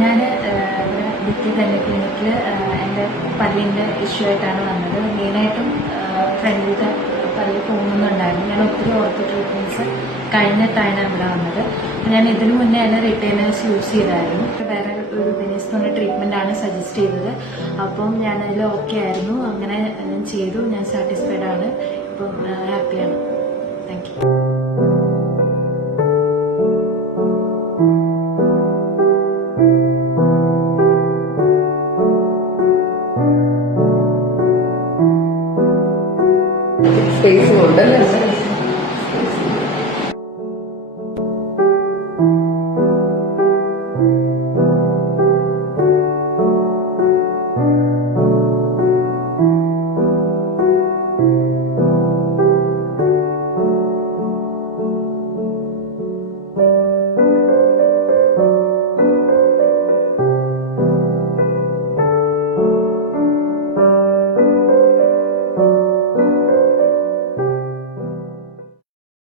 ഞാൻ ഡിഗ്രി തന്നെ ക്ലിനിക്കിൽ എൻ്റെ പല്ലിൻ്റെ ഇഷ്യൂ ആയിട്ടാണ് വന്നത്. മെയിനായിട്ടും ഫ്രണ്ടിലത്തെ പല്ല് പോകുന്നുണ്ടായിരുന്നു. ഞാൻ ഒത്തിരി ഓർത്തോ ട്രീറ്റ്മെൻറ്റ്സ് കഴിഞ്ഞിട്ടാണ് ഇവിടെ വന്നത്. ഞാൻ ഇതിനു മുന്നേ തന്നെ റിട്ടേണേഴ്സ് യൂസ് ചെയ്തായിരുന്നു. വേറെ ഒരു ബെനീസ് എന്ന് പറഞ്ഞ ട്രീറ്റ്മെൻറ്റാണ് സജസ്റ്റ് ചെയ്തത്. അപ്പം ഞാനതിൽ ഓക്കെ ആയിരുന്നു. അങ്ങനെ ഞാൻ ചെയ്തു. ഞാൻ സാറ്റിസ്ഫൈഡ് ആണ്. ഇപ്പം ഹാപ്പിയാണ്. Thank you.